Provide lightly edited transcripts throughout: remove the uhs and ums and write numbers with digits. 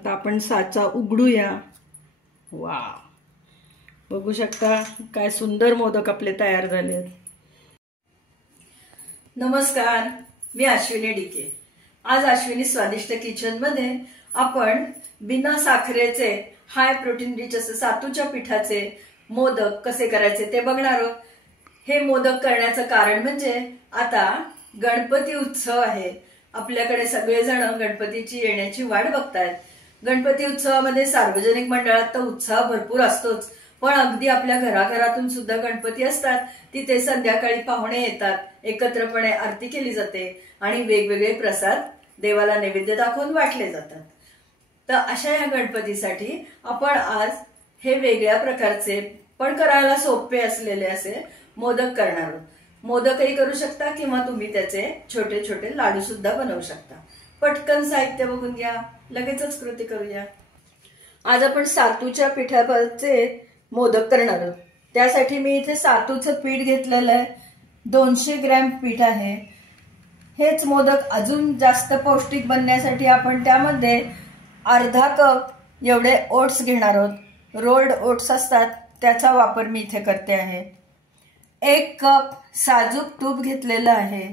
आता आपण साचा उघडूया। वा, बघू शकता काय सुंदर मोदक आपले तयार झाले आहेत। नमस्कार, मी अश्विनी डीके। आज अश्विनी स्वादिष्ट किचन मध्ये आपण बिना साखरेचे हाय प्रोटीन रिच असे सातूच्या पिठाचे मोदक कसे करायचे ते बघणार आहोत। हे मोदक करण्याचं कारण म्हणजे आता गणपती उत्सव आहे। आपल्याकडे सगळेजण गणपतीची येण्याची वाट बघतायत। गणपती उत्सवामध्ये सार्वजनिक मंडळात तर उत्साह भरपूर असतोच, पण अगदी आपल्या घराघरातून सुद्धा गणपती असतात। तिथे संध्याकाळी पाहुणे येतात, एकत्रपणे आरती केली जाते आणि वेगवेगळे प्रसाद देवाला नैवेद्य दाखवून वाटले जातात। तर अशा या गणपतीसाठी आपण आज हे वेगळ्या प्रकारचे पण करायला सोपे असलेले असे मोदक करणार आहोत। मोदकही करू शकता किंवा तुम्ही त्याचे छोटे छोटे लाडू सुद्धा बनवू शकता। पटकन साहित्य बघून घ्या, लगेचच कृती करूया। आज आपण सातूच्या पिठाचे मोदक करणार आहोत। त्यासाठी मी इथे सातूचं पीठ घेतलेलं आहे, 200 ग्रॅम पीठ आहे। हेच मोदक अजून जास्त पौष्टिक बनण्यासाठी आपण त्यामध्ये अर्धा कप एवढे ओट्स घेणार आहोत। रोल्ड ओट्स असतात त्याचा वापर मी इथे करते आहे। 1 कप साजूक तूप घेतलेलं आहे।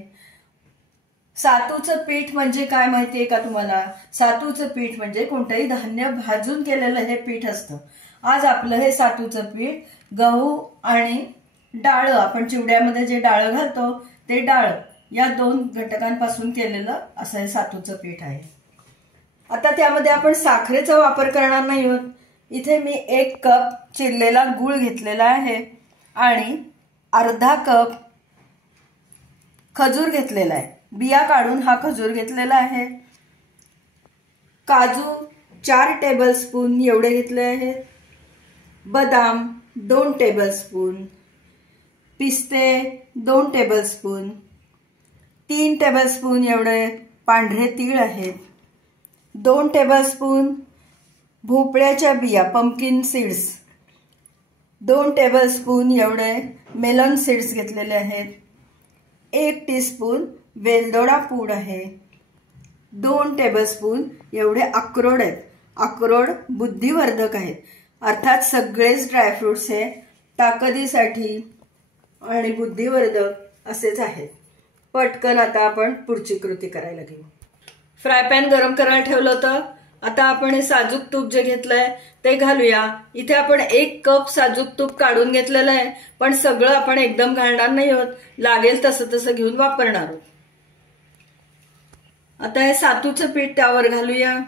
सातूचं पीठ म्हणजे काय माहितीये का तुम्हाला? सातूचं पीठ म्हणजे कोणतंही धान्य भाजून केलेलं हे पीठ असतं। आज आपलं हे सातूचं पीठ गहू आणि डाळ, आपण चिवड्यामध्ये जे डाळ घालतो ते डाळ, या 2 घटकांपासून केलेलं असं हे सातूचं पीठ आहे। आता त्यामध्ये आपण साखरेचा वापर करणार नाही आहोत। इथे मी 1 कप चिरलेला गूळ घेतलेला आहे आणि अर्धा कप खजूर घेतलेला आहे। बिया काढून हा खजूर घेतलेला आहे। काजू 4 टेबलस्पून एवढे घेतले आहेत। बदाम 2 टेबलस्पून, पिस्ते 2 टेबलस्पून, 3 टेबलस्पून एवढे पांढरे तीळ आहेत। 2 टेबलस्पून भोपळ्याच्या बिया, पंपकिन सीड्स, 2 टेबलस्पून एवढे मेलन सीड्स घेतलेले आहेत। 1 टीस्पून वेलदोडा पूड आहे। 2 टेबलस्पून एवढे अक्रोड आहेत। अक्रोड बुद्धिवर्धक आहेत, अर्थात सगळेच ड्रायफ्रुट्स हे ताकदीसाठी आणि बुद्धिवर्धक असेच आहेत। पटकन आता आपण पुढची कृती करायला घेऊ। फ्राय पॅन गरम करायला ठेवलं होतं। आता आपण हे साजूक तूप जे घेतलंय ते घालूया। इथे आपण 1 कप साजूक तूप काढून घेतलेलं आहे, पण सगळं आपण एकदम घालणार नाही आहोत, लागेल तसं तसं घेऊन वापरणार आहोत। आता हे सातूचं पीठ त्यावर घालूया।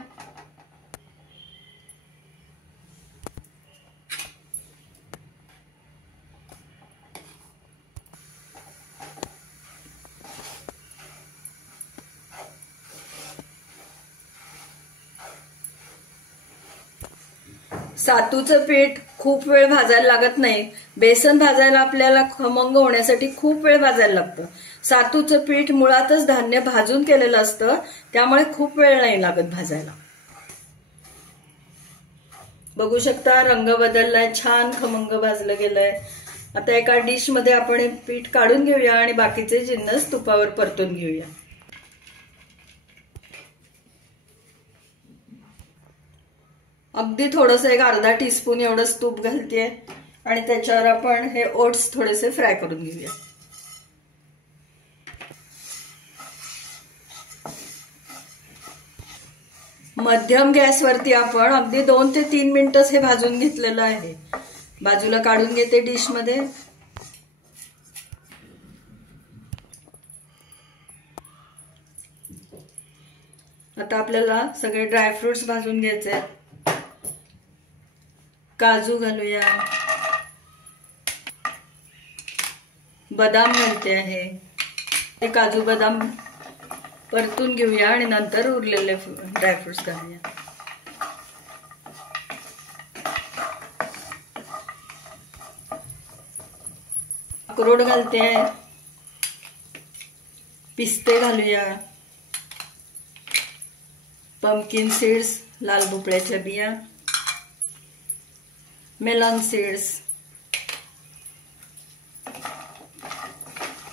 सातूचं पीठ खूप वेळ भाजायला लागत नाही। बेसन भाजायला आपल्याला खमंग होण्यासाठी खूप वेळ भाजायला लागतं। सातूचं पीठ मुळातच धान्य भाजून केलेलं असतं, त्यामुळे खूप वेळ नाही लागत भाजायला। बघू शकता रंग बदललाय, छान खमंग भाजलं गेलंय। आता एका डिश मध्ये आपण हे पीठ काढून घेऊया आणि बाकीचे जिन्नस तुपावर परतून घेऊया। अगदी थोडंसं एक अर्धा टीस्पून एवढंच तूप घालतेय आणि त्याच्यावर आपण हे ओट्स थोडेसे फ्राय करून घेऊया। मध्यम गॅसवरती आपण अगदी 2 ते 3 मिनिटच हे भाजून घेतलेलं आहे। बाजूला काढून घेते डिश मध्ये। आता आपल्याला सगळे ड्रायफ्रुट्स भाजून घ्यायचे आहेत। काजू घालूया, बदाम घालते आहे। हे काजू बदाम परतून घेऊया आणि नंतर उरलेले ड्रायफ्रुट्स घालूया। अक्रोड घालते आहे, पिस्ते घालूया, पंपकिन सीड्स, लाल भोपळ्याच्या बिया, मेलन सीड्स,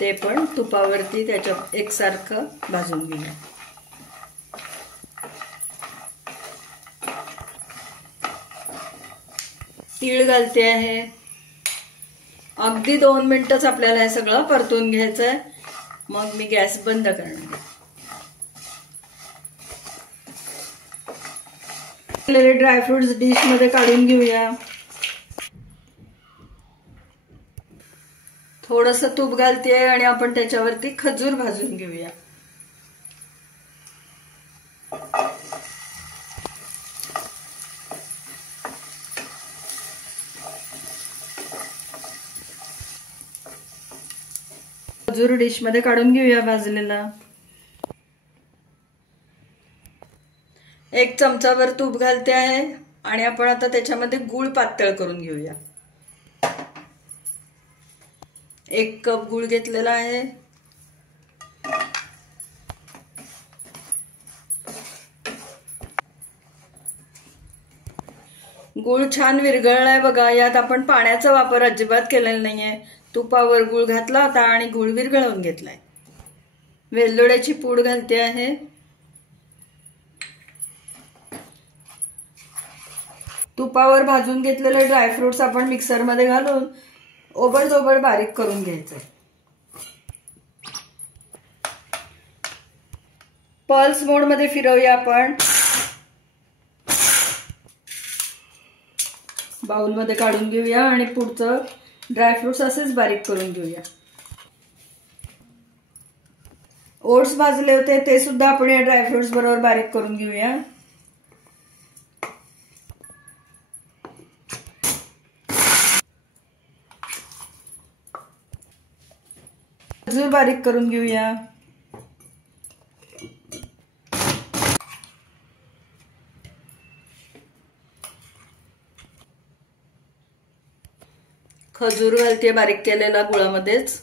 ते पण तुपावरती त्याच्यात एकसारखं भाजून घेऊया। तीळ घालते आहे. अगदी 2 मिनिटच आपल्याला हे सगळं परतून घ्यायचंय. मग मी गॅस बंद करणार. ड्रायफ्रुट्स डिश मध्ये काढून घेऊया. थोडस तूप घालते आणि आपण त्याच्यावरती खजूर भाजून घेऊया. खजूर डिश मध्ये काढून घेऊया भाजलेला. 1 चमचाभर तूप घालते आहे आणि आपण आता त्याच्यामध्ये गूळ पातळ करून घेऊया. 1 कप गूळ घेतलेला आहे. गूळ छान विरघळलाय बघा. यात आपण पाण्याचा वापर अजिबात केलेला नाहीये. तुपावर गूळ घातला होता आणि गूळ विरघळवून घेतलाय. वेलदोड्याची पूड घालते आहे. तुपावर भाजून घेतलेले ड्रायफ्रुट्स आपण मिक्सर मध्ये घालून ओबडधोबड बारीक करून घ्यायचं. पल्स मोड मध्ये फिरवूया आपण. बाउल मध्ये काढून घेऊया आणि पुढचं ड्रायफ्रुट्स असेच बारीक करून घेऊया. ओट्स भाजले होते ते सुद्धा आपण या ड्रायफ्रुट्स बरोबर बारीक करून घेऊया. खजूर बारीक करून घेऊया. खजूर घालते बारीक केलेला गुळामध्येच.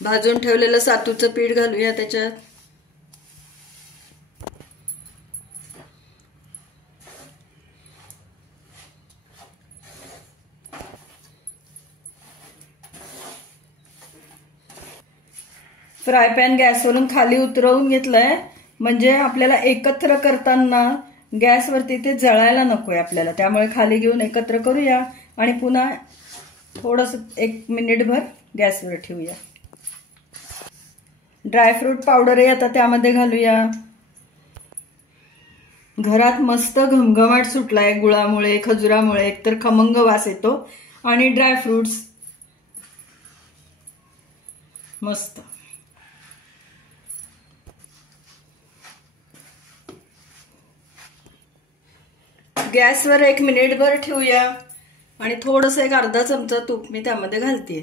भाजून ठेवलेलं सातूचं पीठ घालूया त्याच्यात. फ्राय पॅन गॅसवरून खाली उतरवून घेतलंय म्हणजे आपल्याला एकत्र करताना गॅसवरती ते जळायला नकोय आपल्याला. त्यामुळे खाली घेऊन एकत्र करूया आणि पुन्हा थोडंसं 1 मिनिटभर गॅसवर ठेवूया. ड्रायफ्रूट पावडरही आता त्यामध्ये घालूया. घरात मस्त घमघमाट सुटलाय गुळामुळे, खजुरामुळे. एकतर खमंग वास येतो आणि ड्रायफ्रुट्स मस्त. गॅसवर 1 मिनिटभर ठेवूया आणि थोडंसं 1 अर्धा चमचा तूप मी त्यामध्ये घालते.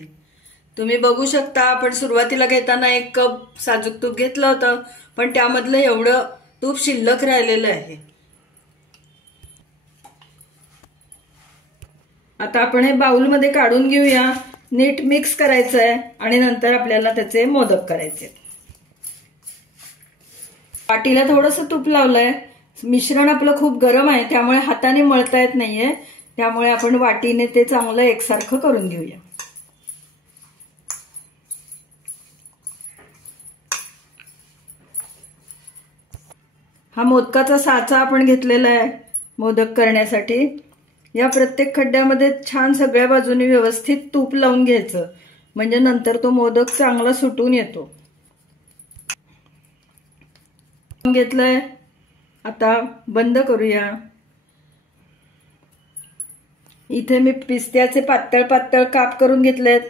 तुम्ही बघू शकता आपण सुरुवातीला घेताना 1 कप साजूक तूप घेतलं होतं पण त्यामधलं एवढं तूप शिल्लक राहिलेलं आहे. आता आपण हे बाउलमध्ये काढून घेऊया. नीट मिक्स करायचं आहे आणि नंतर आपल्याला त्याचे मोदक करायचे. पाटीला थोडंसं तूप लावलंय. मिश्रण आपलं खूप गरम आहे त्यामुळे हाताने मळता येत नाहीये. त्यामुळे आपण वाटीने ते चांगलं एकसारखं करून घेऊया. हा मोदकाचा साचा आपण घेतलेला आहे मोदक करण्यासाठी. या प्रत्येक खड्ड्यामध्ये छान सगळ्या बाजूनी व्यवस्थित तूप लावून घ्यायचं म्हणजे नंतर तो मोदक चांगला सुटून येतो. घेतलंय. आता बंद करूया. इथे मी पिस्त्याचे पातळ पातळ काप करून घेतलेत.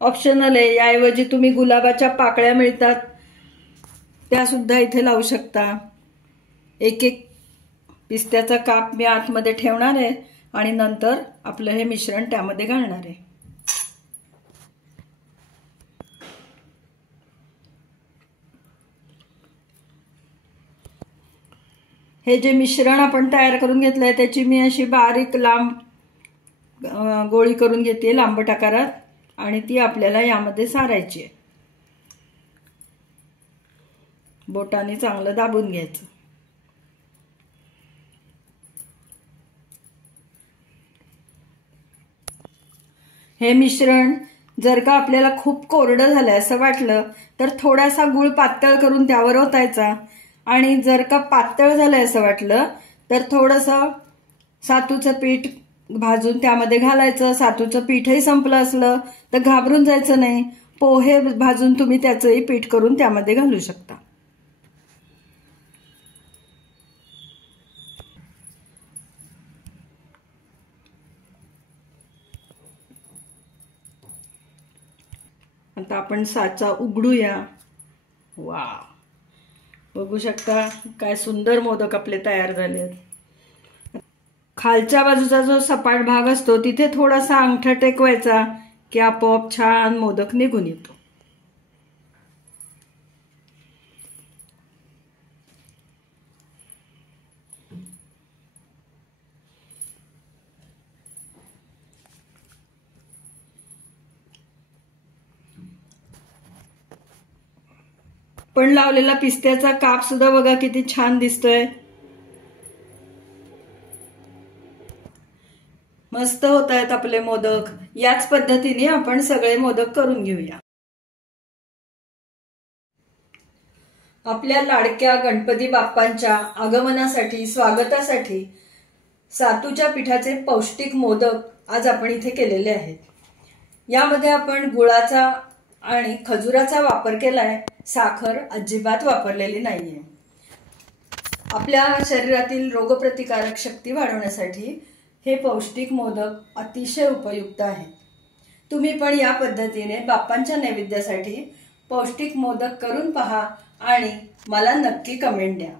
ऑप्शनल आहे. याऐवजी तुम्ही गुलाबाच्या पाकळ्या मिळतात त्या सुद्धा इथे लावू शकता. 1-1 पिस्त्याचा काप मी आतमध्ये ठेवणार आहे आणि नंतर आपलं हे मिश्रण त्यामध्ये घालणार आहे. हे जे मिश्रण आपण तयार करून घेतलंय त्याची मी अशी बारीक लांब गोळी करून घेते लांबट आकारात आणि ती आपल्याला यामध्ये सारायची आहे. बोटाने चांगलं दाबून घ्यायचं. हे मिश्रण जर का आपल्याला खूप कोरडं झालंय असं वाटलं तर थोडासा गूळ पातळ करून त्यावर ओतायचा आणि जर का पातळ झालंय असं वाटलं तर थोडंसं सातूचं पीठ भाजून त्यामध्ये घालायचं. सातूचं पीठही संपलं असलं तर घाबरून जायचं नाही. पोहे भाजून तुम्ही त्याचंही पीठ करून त्यामध्ये घालू शकता. आता आपण साचा उघडूया. वा, बघू शकता काय सुंदर मोदक आपले तयार झाले. खालच्या बाजूचा जो सपाट भाग असतो तिथे थोडासा अंगठा टेकवायचा की आपोआप छान मोदक निघून येतो. पण लावलेला पिस्त्याचा काप सुद्धा बघा किती छान दिसतोय. मस्त होत आहेत आपले मोदक. याच पद्धतीने आपण सगळे मोदक करून घेऊया. आपल्या लाडक्या गणपती बाप्पांच्या आगमनासाठी स्वागतासाठी सातूच्या पिठाचे पौष्टिक मोदक आज आपण इथे केलेले आहेत. यामध्ये आपण गुळाचा आणि खजुराचा वापर केलाय. साखर अजिबात वापरलेली नाहीये. आपल्या शरीरातील रोगप्रतिकारक शक्ती वाढवण्यासाठी हे पौष्टिक मोदक अतिशय उपयुक्त आहेत. तुम्ही पण या पद्धतीने बाप्पांच्या नैवेद्यासाठी पौष्टिक मोदक करून पहा आणि मला नक्की कमेंट द्या.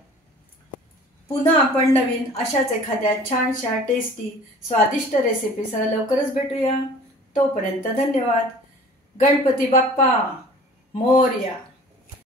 पुन्हा आपण नवीन अशाच एखाद्या छानशा टेस्टी स्वादिष्ट रेसिपीसह लवकरच भेटूया. तोपर्यंत धन्यवाद. गणपती बाप्पा मोरया.